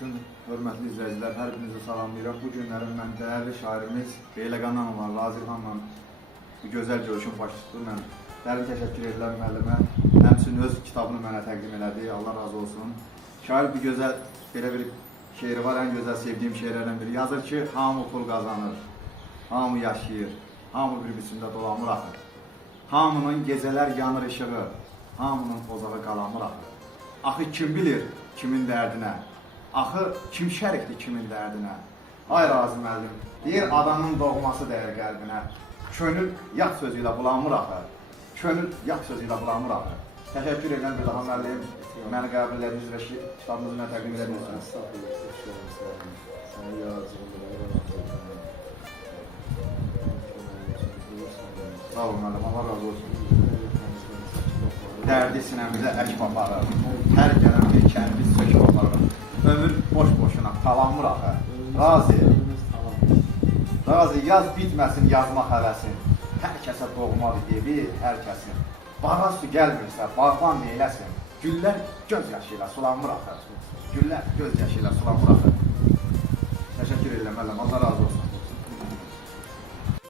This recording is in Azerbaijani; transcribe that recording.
Bütün hörmətli izləyicilər, hər birinizi salamlayıram. Bu günlərin mən dəyərli şairimiz Beyləqan xanımla, Razil xanımla bu gözəl görüşün baş tutdu. Mən dərin təşəkkür edirəm müəllimə. Həmçinin öz kitabını mənə təqdim elədi. Allah razı olsun. Şair bir gözəl, belə bir şeiri var, ən gözəl sevdiyim şeirlərdən biri. Yazır ki, hamı pul qazanır, hamı yaşayır, hamı bir biçimdə dolanmır axır. Hamının gecələr yanır işığı, hamının ozağı qalanmır axır. Axı kim bilir kimin dərdinə? Axı kim şərikdir kimin dərdinə? Ay Razı müəllim, deyir adamın doğması dəyər qəlbinə. Könül yad sözü ilə bulanmır axı. Könül yad sözü ilə bulanmır axı. Təşəkkür edirəm bir daha müəllim. Məni qəbul ediniz və kitabınızı mənə təqdim edirsiniz. Sağ olun müəllim, Allah razı olsun. Dərdi sinəmizə ək aparır. Hər gələn bir kəndi söküb aparır. Ömür boş-boşuna talanmır axı. Razi, yaz bitməsin yazmaq həvəsin. Hər kəsə doğmadır evi, hər kəsin. Bağa su gəlmirsə, bağban neyləsin? Güllər göz yaşı ilə sulanmır axı. Güllər göz yaşı ilə sulanmır axı. Təşəkkür edirəm, müəllim, Allah razı olsun.